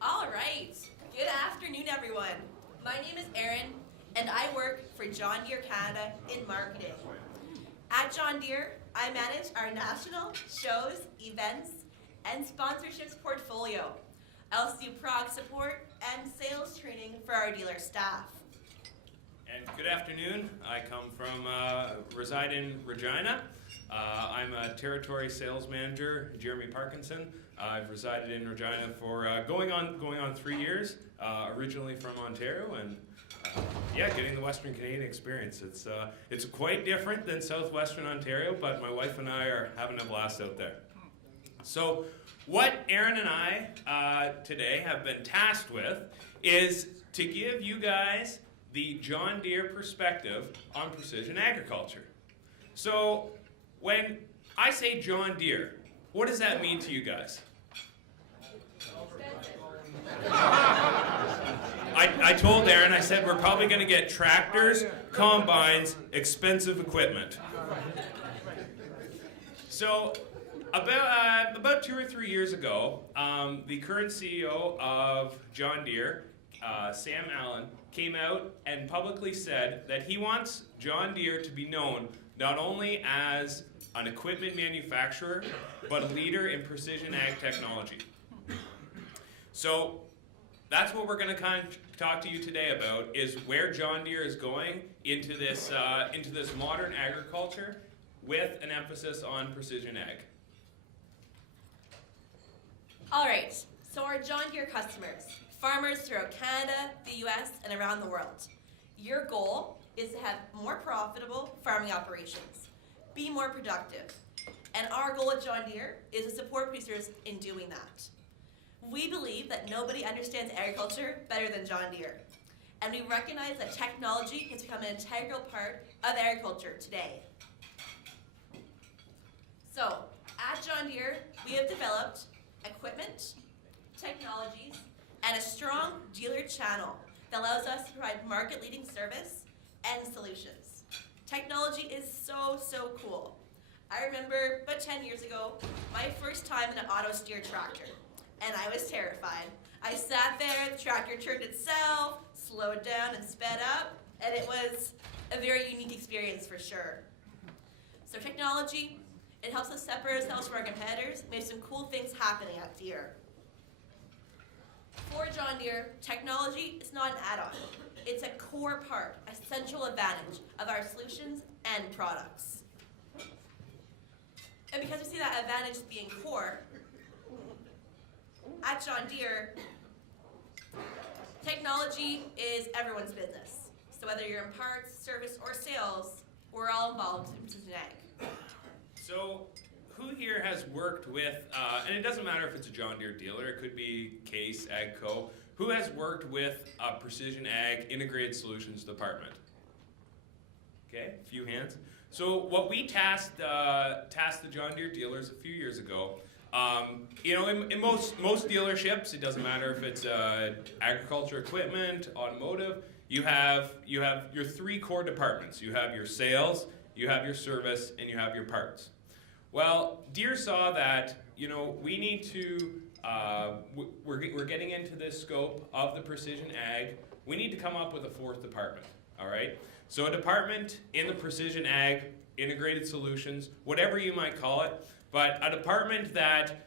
All right. Good afternoon, everyone. My name is Erin, and I work for John Deere Canada in marketing. At John Deere, I manage our national shows, events, and sponsorships portfolio. I also do product support and sales training for our dealer staff. And good afternoon. I come from, reside in Regina. I'm a territory sales manager, Jeremy Parkinson. I've resided in Regina for going on 3 years. Originally from Ontario, and getting the Western Canadian experience. It's quite different than Southwestern Ontario, but my wife and I are having a blast out there. So, what Erin and I today have been tasked with is to give you guys the John Deere perspective on precision agriculture. So, when I say John Deere, what does that mean to you guys? I told Erin, I said we're probably going to get tractors, combines, expensive equipment. So, about 2 or 3 years ago, the current CEO of John Deere, Sam Allen, came out and publicly said that he wants John Deere to be known not only as an equipment manufacturer, but a leader in precision ag technology. So that's what we're going to kind of talk to you today about, is where John Deere is going into this modern agriculture with an emphasis on precision ag. All right, so our John Deere customers, farmers throughout Canada, the US, and around the world. Your goal is to have more profitable farming operations, be more productive, and our goal at John Deere is to support producers in doing that. We believe that nobody understands agriculture better than John Deere, and we recognize that technology has become an integral part of agriculture today. So, at John Deere, we have developed equipment, technologies, and a strong dealer channel that allows us to provide market-leading service and solutions. Technology is so cool. I remember about 10 years ago, my first time in an auto steer tractor, and I was terrified. I sat there, the tractor turned itself, slowed down and sped up, and it was a very unique experience for sure. So technology, it helps us separate ourselves from our competitors. We have some cool things happening at Deere. For John Deere, technology is not an add-on. It's a core part, a central advantage of our solutions and products. And because we see that advantage being core, at John Deere, technology is everyone's business. So whether you're in parts, service, or sales, we're all involved in precision ag. So, who here has worked with, and it doesn't matter if it's a John Deere dealer, it could be Case, AGCO, who has worked with a precision ag integrated solutions department? Okay, a few hands. So what we tasked the John Deere dealers a few years ago, in most dealerships, it doesn't matter if it's agriculture equipment, automotive, you have your 3 core departments. You have your sales, you have your service, and you have your parts. Well, Deere saw that, we need to, we're getting into this scope of the precision ag. We need to come up with a 4th department, all right? So a department in the precision ag, integrated solutions, whatever you might call it, but a department that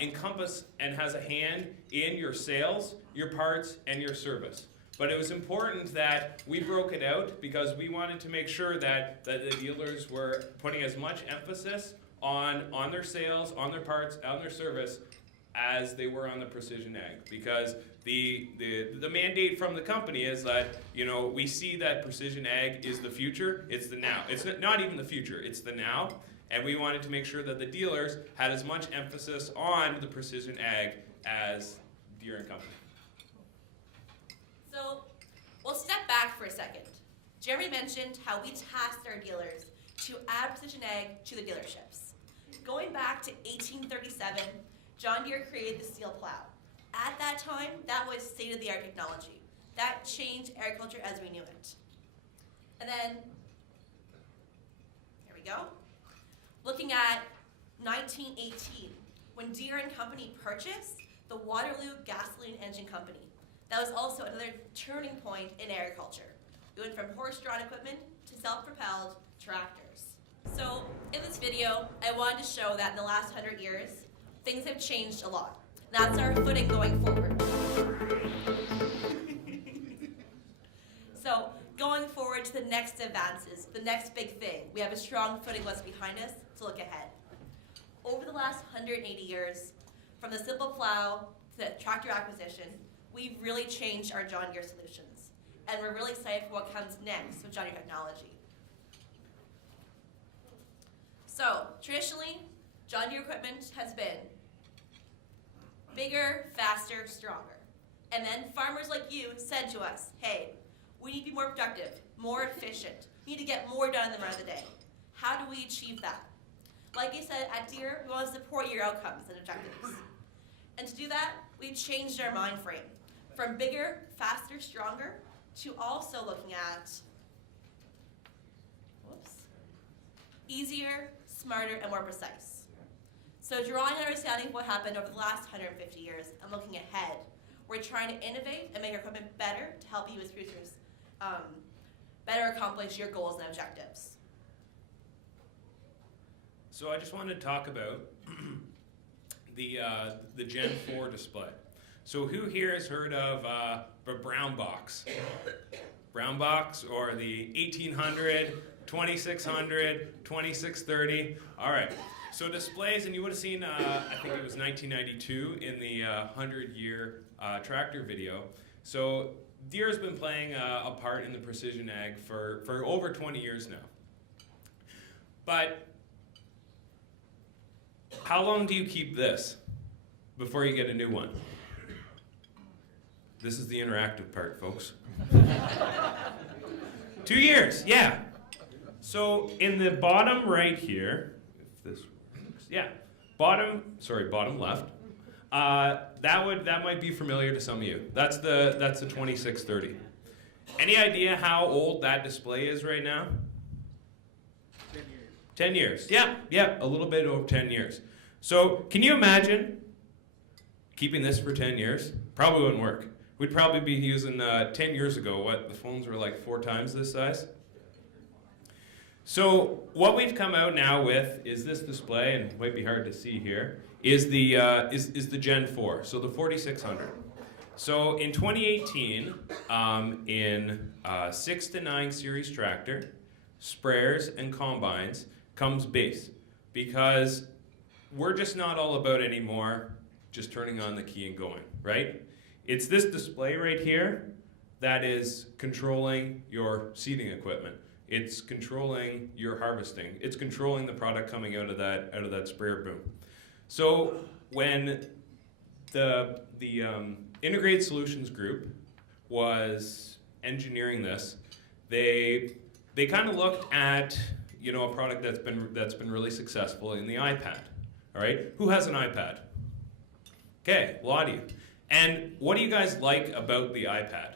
encompasses and has a hand in your sales, your parts, and your service. But it was important that we broke it out because we wanted to make sure that the dealers were putting as much emphasis on their sales, on their parts, on their service as they were on the precision ag. Because the mandate from the company is that, we see that precision ag is the future, it's the now. It's not even the future, it's the now. And we wanted to make sure that the dealers had as much emphasis on the precision ag as Deere & Company. So, we'll step back for a second. Jeremy mentioned how we tasked our dealers to add precision ag to the dealerships. Going back to 1837, John Deere created the steel plow. At that time, that was state-of-the-art technology. That changed agriculture as we knew it. And then, here we go. Looking at 1918, when Deere & Company purchased the Waterloo Gasoline Engine Company. That was also another turning point in agriculture. We went from horse-drawn equipment to self-propelled tractors. So in this video, I wanted to show that in the last 100 years, things have changed a lot. That's our footing going forward. So going forward to the next advances, the next big thing, we have a strong footing what's behind us to look ahead. Over the last 180 years, from the simple plow to the tractor acquisition, we've really changed our John Deere solutions. And we're really excited for what comes next with John Deere technology. So, traditionally, John Deere equipment has been bigger, faster, stronger. And then farmers like you said to us, hey, we need to be more productive, more efficient. We need to get more done in the run of the day. How do we achieve that? Like I said, at Deere, we want to support your outcomes and objectives. And to do that, we've changed our mind frame from bigger, faster, stronger to also looking at easier, smarter, and more precise. So drawing an understanding of what happened over the last 150 years and looking ahead, we're trying to innovate and make our equipment better to help you as producers better accomplish your goals and objectives. So I just wanted to talk about the Gen 4 display. So who here has heard of the Brown Box? Brown Box, or the 1800, 2600, 2630? All right. So displays, and you would have seen, I think it was 1992 in the 100-year tractor video. So Deere has been playing a part in the precision ag for over 20 years now. But how long do you keep this before you get a new one? This is the interactive part, folks. 2 years, yeah. So in the bottom right here, if this works, yeah, bottom left, that might be familiar to some of you. That's the 2630. Any idea how old that display is right now? 10 years. Yeah, a little bit over 10 years. So can you imagine keeping this for 10 years? Probably wouldn't work. We'd probably be using 10 years ago, what, the phones were like 4 times this size? So what we've come out now with is this display, and it might be hard to see here, is the Gen 4, so the 4600. So in 2018, in 6 to 9 series tractor, sprayers, and combines comes base, because we're just not all about anymore just turning on the key and going, right? It's this display right here that is controlling your seeding equipment. It's controlling your harvesting. It's controlling the product coming out of that sprayer boom. So when the Integrated Solutions Group was engineering this, they kind of looked at a product that's been really successful in the iPad. All right, who has an iPad? Okay, a lot of you. And what do you guys like about the iPad?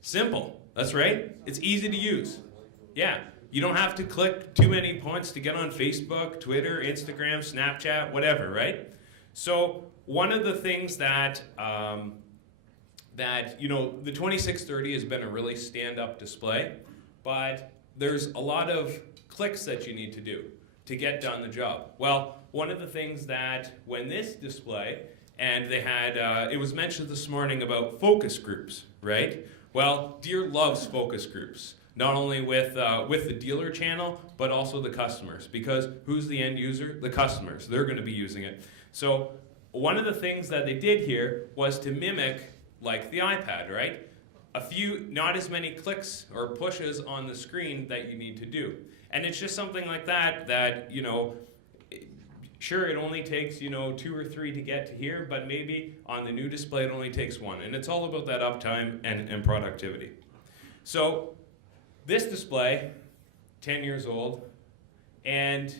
Simple. That's right. It's easy to use. Yeah, you don't have to click too many points to get on Facebook, Twitter, Instagram, Snapchat, whatever, right? So one of the things that the 2630 has been a really stand-up display, but there's a lot of clicks that you need to do to get done the job. Well, one of the things that when this display, and they had, it was mentioned this morning about focus groups, right? Well, Deere loves focus groups, not only with the dealer channel, but also the customers, because who's the end user? The customers. They're going to be using it. So one of the things that they did here was to mimic like the iPad, right? Not as many clicks or pushes on the screen that you need to do. And it's just something like that, sure, it only takes, 2 or 3 to get to here, but maybe on the new display it only takes 1. And it's all about that uptime and productivity. So this display, 10 years old, and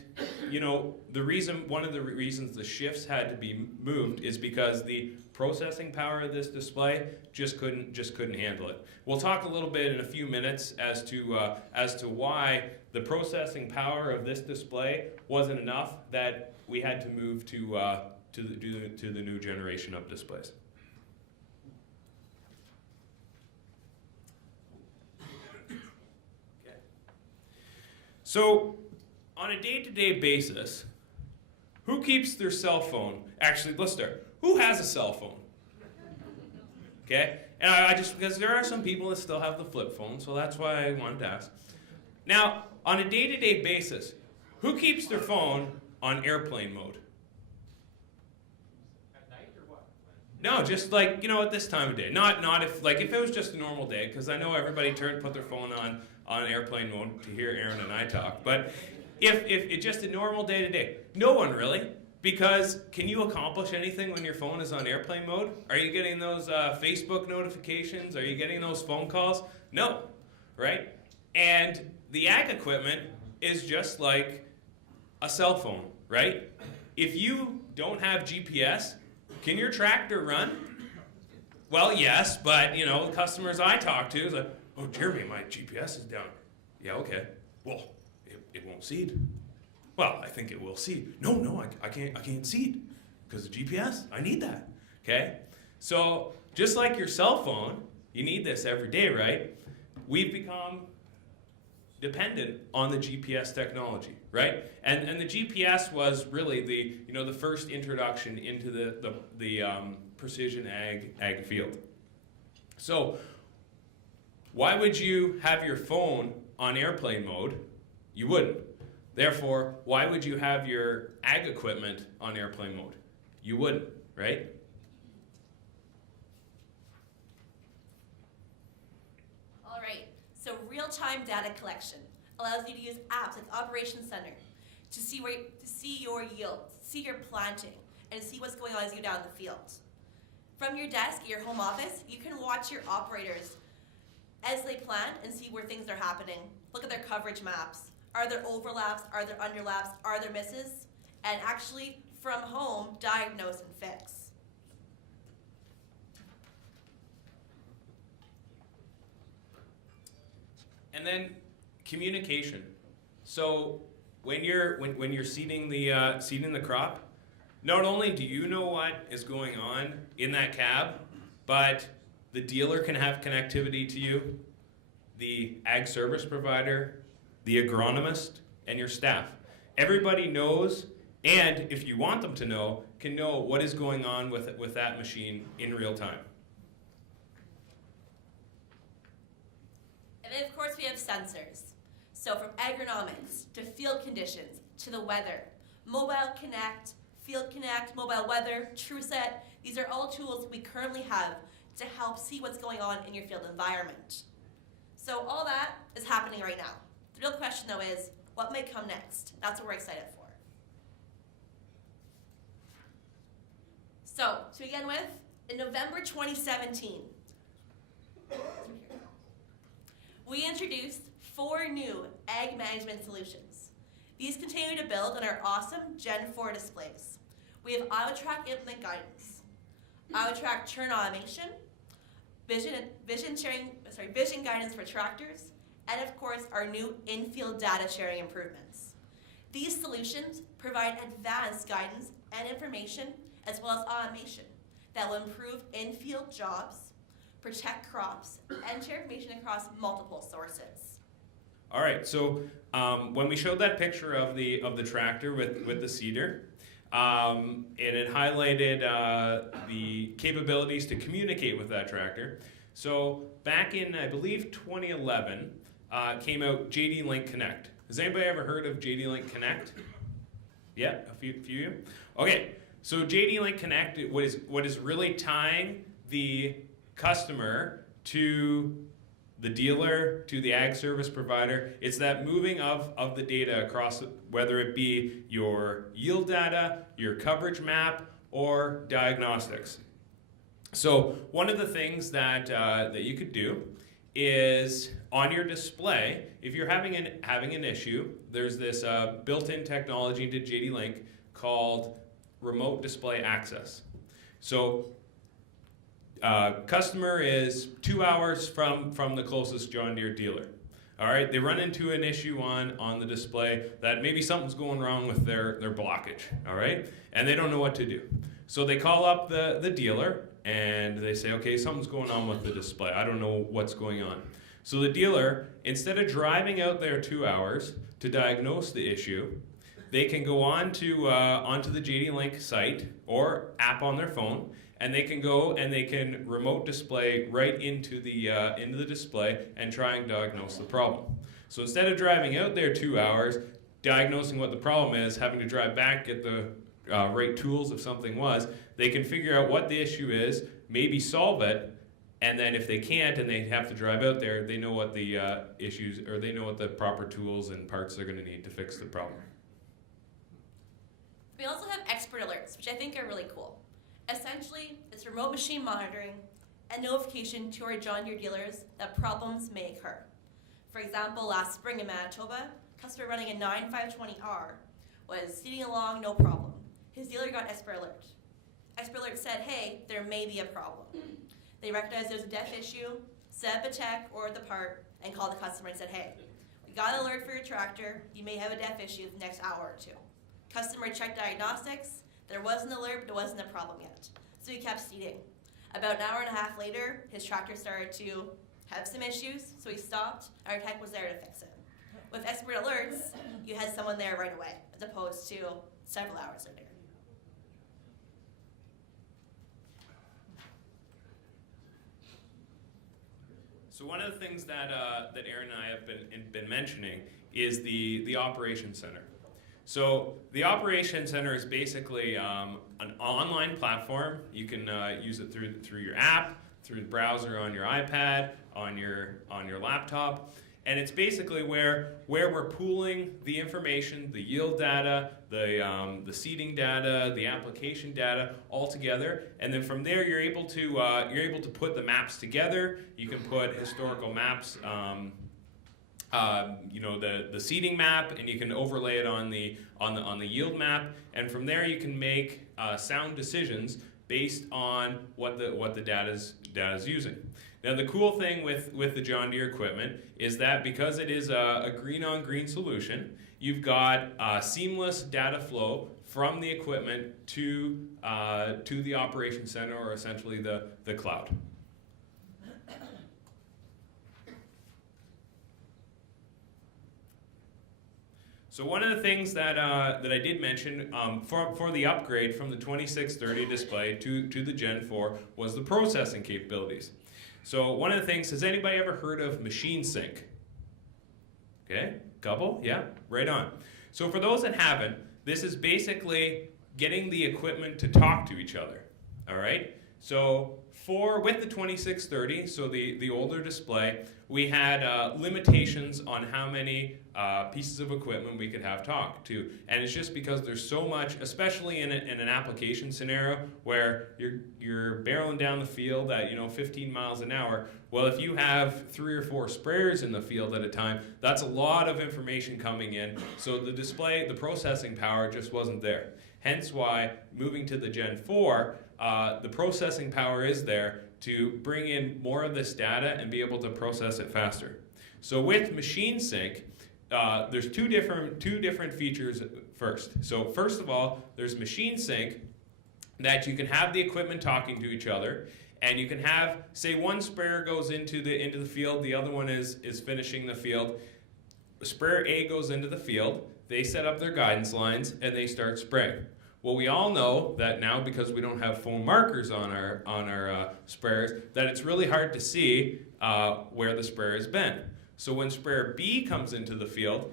one of the reasons the shifts had to be moved is because the processing power of this display just couldn't handle it. We'll talk a little bit in a few minutes as to why the processing power of this display wasn't enough that we had to move to to the new generation of displays. Okay. So, on a day-to-day basis, who keeps their cell phone? Actually, let's start. Who has a cell phone? Okay? And I just, because there are some people that still have the flip phone, so that's why I wanted to ask. Now, on a day-to-day basis, who keeps their phone on airplane mode? At night or what? No, just like, at this time of day. Not if it was just a normal day, because I know everybody put their phone on airplane mode to hear Aaron and I talk. But if it's just a normal day-to-day, no one really. Because can you accomplish anything when your phone is on airplane mode? Are you getting those Facebook notifications? Are you getting those phone calls? No, right? And the ag equipment is just like a cell phone, right? If you don't have GPS, can your tractor run? Well, yes, but customers I talk to is like, oh, Jeremy, my GPS is down. Yeah, okay. Well, it won't seed. Well, I think it will seed. No, I can't seed because of GPS. I need that. Okay? So just like your cell phone, you need this every day, right? We've become dependent on the GPS technology, right? And the GPS was really the first introduction into the precision ag field. So why would you have your phone on airplane mode? You wouldn't. Therefore, why would you have your ag equipment on airplane mode? You wouldn't, right? All right, so real-time data collection allows you to use apps like Operations Center to see your yield, see your planting, and see what's going on as you go down the field. From your desk at your home office, you can watch your operators as they plant and see where things are happening. Look at their coverage maps. Are there overlaps? Are there underlaps? Are there misses? And actually, from home, diagnose and fix. And then communication. So when you're seeding the crop, not only do you know what is going on in that cab, but the dealer can have connectivity to you, the ag service provider, the agronomist, and your staff. Everybody knows, and if you want them to know, can know what is going on with that machine in real time. And then, of course, we have sensors. So from agronomics to field conditions to the weather, Mobile Connect, Field Connect, Mobile Weather, TrueSet, these are all tools we currently have to help see what's going on in your field environment. So all that is happening right now. The real question, though, is what may come next? That's what we're excited for. So, to begin with, in November 2017, we introduced 4 new ag management solutions. These continue to build on our awesome Gen 4 displays. We have AutoTrack implement guidance, AutoTrack turn automation, vision guidance for tractors, and of course, our new in-field data sharing improvements. These solutions provide advanced guidance and information, as well as automation, that will improve in-field jobs, protect crops, and share information across multiple sources. All right, so when we showed that picture of the tractor with the seeder, and it highlighted the capabilities to communicate with that tractor. So back in, I believe, 2011, came out JD Link Connect. Has anybody ever heard of JD Link Connect? Yeah, a few of you? Okay, so JD Link Connect, what is really tying the customer to the dealer, to the ag service provider. It's that moving of the data across, whether it be your yield data, your coverage map, or diagnostics. So one of the things that you could do is on your display, if you're having an issue, there's this built-in technology into JD Link called remote display access. So customer is 2 hours from the closest John Deere dealer. All right, they run into an issue on the display that maybe something's going wrong with their blockage, all right? And they don't know what to do. So they call up the dealer and they say, okay, something's going on with the display. I don't know what's going on. So the dealer, instead of driving out there 2 hours to diagnose the issue, they can go onto the JD Link site or app on their phone, and they can go and they can remote display right into the display and try and diagnose the problem. So instead of driving out there 2 hours, diagnosing what the problem is, having to drive back, get the right tools if something was, they can figure out what the issue is, maybe solve it, and then if they can't and they have to drive out there, they know what the issues, or they know what the proper tools and parts they're going to need to fix the problem. We also have expert alerts, which I think are really cool. Essentially, it's remote machine monitoring and notification to our John Deere dealers that problems may occur. For example, last spring in Manitoba, a customer running a 9520R was speeding along, no problem. His dealer got expert alert. Expert alert said, hey, there may be a problem. They recognized there's a def issue, set up a tech or the part, and called the customer and said, hey, we got an alert for your tractor. You may have a def issue the next hour or two. Customer checked diagnostics. There was an alert, but it wasn't a problem yet. So he kept speeding. About an hour and a half later, his tractor started to have some issues, so he stopped. Our tech was there to fix it. With expert alerts, you had someone there right away, as opposed to several hours later. So one of the things that Aaron and I have been mentioning is the Operations Center. So the Operations Center is basically an online platform. You can use it through your app, through the browser on your iPad, on your laptop, and it's basically where we're pooling the information, the yield data, the seeding data, the application data all together, and then from there you're able to put the maps together. You can put historical maps. The seeding map, and you can overlay it on the yield map, and from there you can make sound decisions based on what the data is using. Now the cool thing with the John Deere equipment is that because it is a green-on-green solution, you've got seamless data flow from the equipment to the Operations Center, or essentially the cloud. So one of the things that I did mention for the upgrade from the 2630 display to the Gen 4 was the processing capabilities. So one of the things, has anybody ever heard of Machine Sync? Okay, couple, yeah, right on. So for those that haven't, this is basically getting the equipment to talk to each other, all right? So with the 2630, so the older display, we had limitations on how many pieces of equipment we could have talk to, and it's just because there's so much, especially in an application scenario where you're barreling down the field at 15 miles an hour. Well, if you have 3 or 4 sprayers in the field at a time, that's a lot of information coming in. So the processing power just wasn't there. Hence why moving to the Gen 4, the processing power is there to bring in more of this data and be able to process it faster. So with Machine Sync, there's two different features first. So first of all, there's Machine Sync, that you can have the equipment talking to each other, and you can have, say, one sprayer goes into the field, the other one is finishing the field. Sprayer A goes into the field, they set up their guidance lines, and they start spraying. Well, we all know that now, because we don't have foam markers on our sprayers, that it's really hard to see where the sprayer has been. So when sprayer B comes into the field,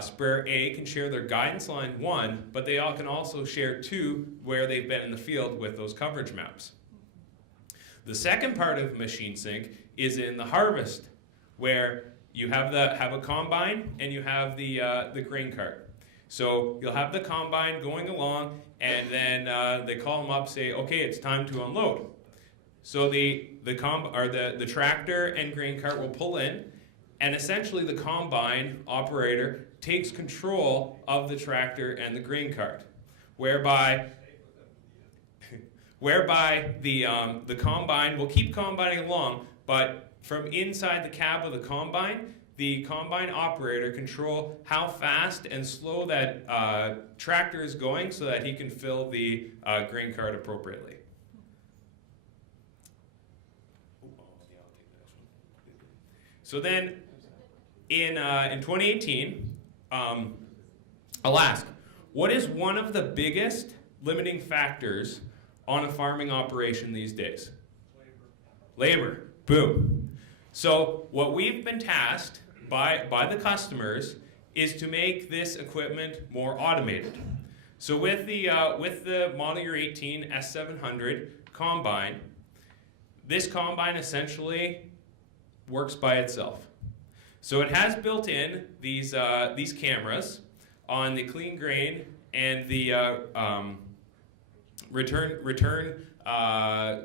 sprayer A can share their guidance line 1, but they all can also share 2 where they've been in the field with those coverage maps. The second part of Machine Sync is in the harvest, where you have a combine and you have the grain cart. So you'll have the combine going along, and then they call them up, say, okay, it's time to unload. So the tractor and grain cart will pull in, and essentially the combine operator takes control of the tractor and the grain cart, whereby the combine will keep combining along, but from inside the cab of the combine, the combine operator control how fast and slow that tractor is going so that he can fill the grain cart appropriately. So then in 2018, I'll ask, what is one of the biggest limiting factors on a farming operation these days? Labor. Boom. So what we've been tasked by the customers is to make this equipment more automated. So with the model year 18 S700 combine, this combine essentially works by itself. So it has built in these cameras on the clean grain and the return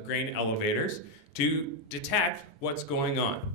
grain elevators to detect what's going on.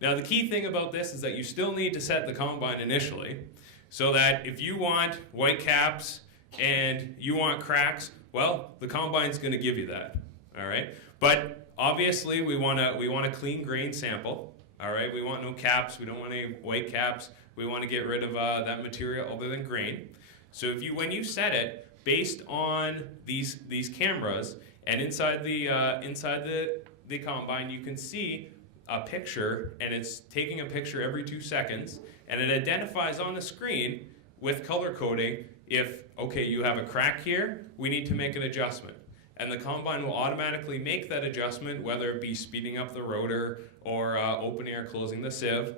Now the key thing about this is that you still need to set the combine initially, so that if you want white caps and you want cracks, well, the combine's going to give you that. All right, but obviously we want a clean grain sample. All right, we want no caps. We don't want any white caps. We want to get rid of that material other than grain. So when you set it based on these cameras, and inside the combine, you can see a picture, and it's taking a picture every 2 seconds, and it identifies on the screen with color coding if, okay, you have a crack here, we need to make an adjustment. And the combine will automatically make that adjustment, whether it be speeding up the rotor or opening or closing the sieve,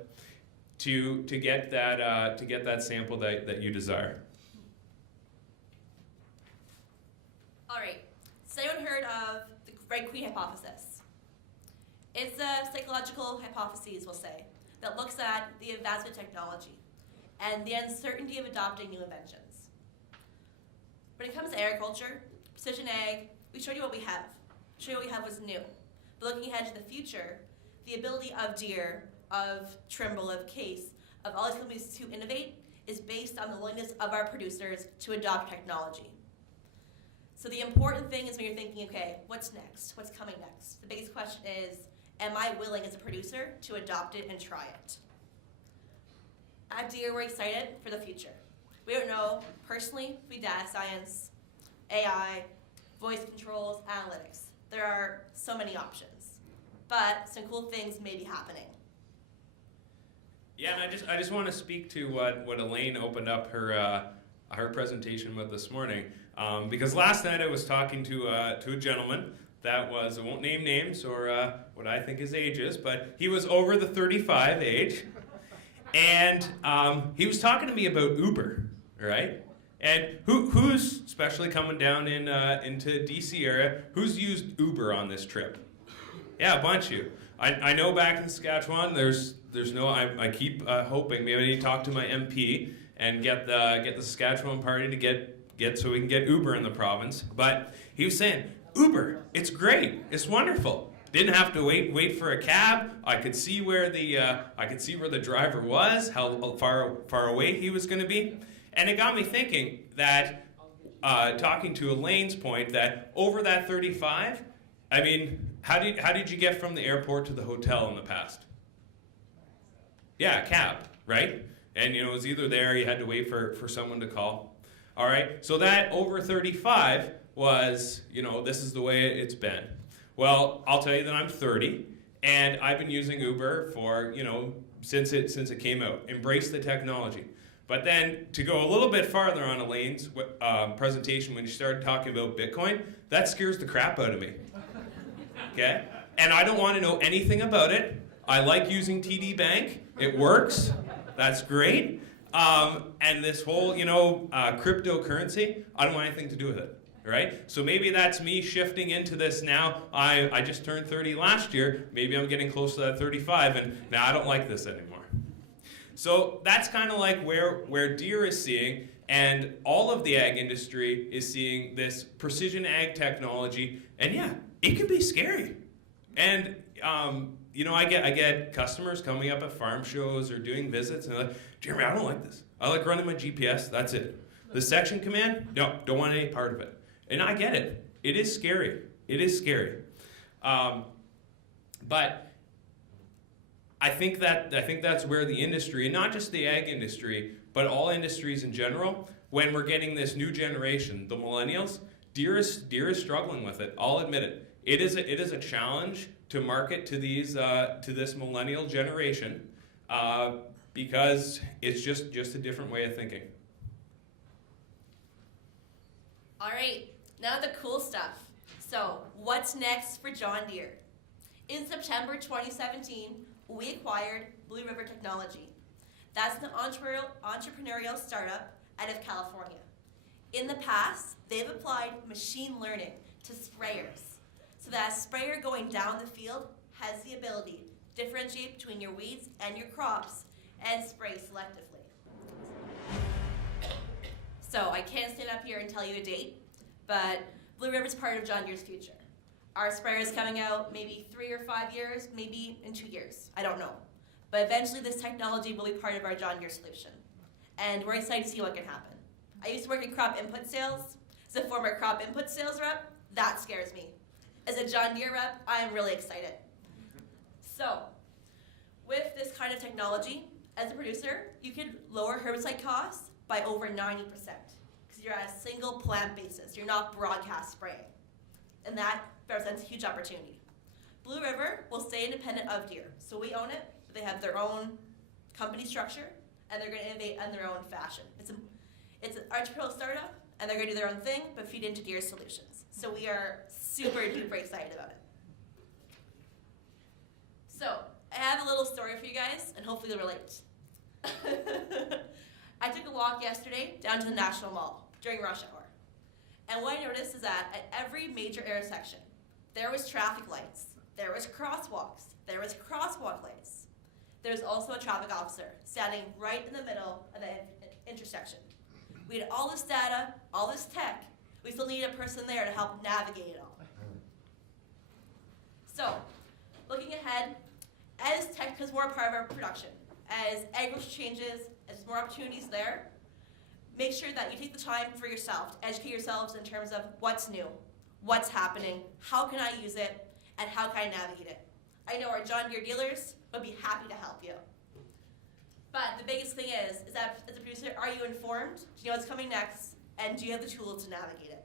to get that sample that you desire. All right, so anyone heard of the Craig-Queen hypothesis? It's a psychological hypothesis, we'll say, that looks at the advancement of technology and the uncertainty of adopting new inventions. When it comes to agriculture, precision ag, we showed you what we have. Show you what we have was new. But looking ahead to the future, the ability of Deere, of Trimble, of Case, of all these companies to innovate is based on the willingness of our producers to adopt technology. So the important thing is when you're thinking, okay, what's next? What's coming next? The biggest question is, am I willing as a producer to adopt it and try it? At Deere, we're excited for the future. We don't know, personally, we data science, AI, voice controls, analytics. There are so many options, but some cool things may be happening. Yeah, and I just want to speak to what Elaine opened up her presentation with this morning, because last night I was talking to a gentleman that was, I won't name names or what I think his age is, but he was over the 35 age, and he was talking to me about Uber, right? And who's, especially coming down into DC area, who's used Uber on this trip? Yeah, a bunch of you. I know back in Saskatchewan, there's no. I keep hoping maybe I need to talk to my MP and get the Saskatchewan party to get so we can get Uber in the province. But he was saying, Uber, it's great, it's wonderful. Didn't have to wait for a cab. I could see where the driver was, how far away he was going to be. And it got me thinking that, talking to Elaine's point, that over that 35, I mean, how did you get from the airport to the hotel in the past? Yeah, a cab, right? And it was either there, you had to wait for someone to call. All right, so that over 35 was, this is the way it's been. Well, I'll tell you that I'm 30, and I've been using Uber for, since it came out. Embrace the technology. But then to go a little bit farther on Elaine's presentation, when she started talking about Bitcoin, that scares the crap out of me. Okay? And I don't want to know anything about it. I like using TD Bank. It works. That's great. And this whole, cryptocurrency, I don't want anything to do with it. Right? So maybe that's me shifting into this now. I just turned 30 last year. Maybe I'm getting close to that 35, and now I don't like this anymore. So that's kind of like where Deere is seeing, and all of the ag industry is seeing this precision ag technology. And yeah, it can be scary. And I get customers coming up at farm shows or doing visits, and they're like, Jeremy, I don't like this. I like running my GPS. That's it. The section command, no, don't want any part of it. And I get it. It is scary. It is scary. But I think that's where the industry, and not just the ag industry, but all industries in general, when we're getting this new generation, the millennials, Deere is struggling with it. I'll admit it. It is a challenge to market to this millennial generation because it's just a different way of thinking. All right, now the cool stuff. So, what's next for John Deere? In September 2017, we acquired Blue River Technology. That's an entrepreneurial startup out of California. In the past, they've applied machine learning to sprayers, so that a sprayer going down the field has the ability to differentiate between your weeds and your crops and spray selectively. So I can't stand up here and tell you a date, but Blue River is part of John Deere's future. Our sprayer is coming out maybe 3 or 5 years, maybe in 2 years, I don't know. But eventually this technology will be part of our John Deere solution. And we're excited to see what can happen. I used to work in crop input sales. As a former crop input sales rep, that scares me. As a John Deere rep, I am really excited. So, with this kind of technology, as a producer, you can lower herbicide costs by over 90%, because you're at a single plant basis. You're not broadcast spraying. And that represents a huge opportunity. Blue River will stay independent of Deere. So we own it, but they have their own company structure, and they're going to innovate in their own fashion. It's an entrepreneurial startup, and they're going to do their own thing, but feed into Deere solutions. So we are super duper excited about it. So I have a little story for you guys, and hopefully you'll relate. I took a walk yesterday down to the National Mall during rush hour. And what I noticed is that at every major intersection, there was traffic lights, there was crosswalks, there was crosswalk lights. There's also a traffic officer standing right in the middle of the intersection. We had all this data, all this tech. We still need a person there to help navigate it all. So, looking ahead, as tech becomes more a part of our production, as agriculture changes, as more opportunities there, make sure that you take the time for yourself to educate yourselves in terms of what's new, what's happening, how can I use it, and how can I navigate it. I know our John Deere dealers would be happy to help you. But the biggest thing is that as a producer, are you informed? Do you know what's coming next? And do you have the tools to navigate it?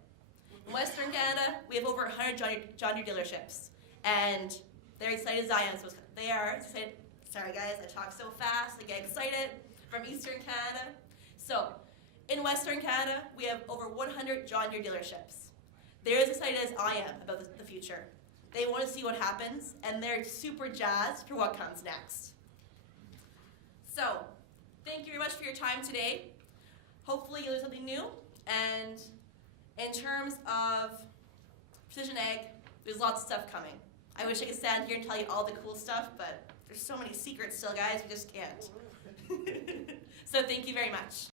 In Western Canada, we have over 100 John Deere dealerships. And they're excited as I am. So they are excited. Sorry guys, I talk so fast, I get excited. From Eastern Canada. So, in Western Canada, we have over 100 John Deere dealerships. They're as excited as I am about the future. They want to see what happens, and they're super jazzed for what comes next. So, thank you very much for your time today. Hopefully you learned something new. And in terms of precision ag, there's lots of stuff coming. I wish I could stand here and tell you all the cool stuff, but there's so many secrets still, guys, we just can't. So thank you very much.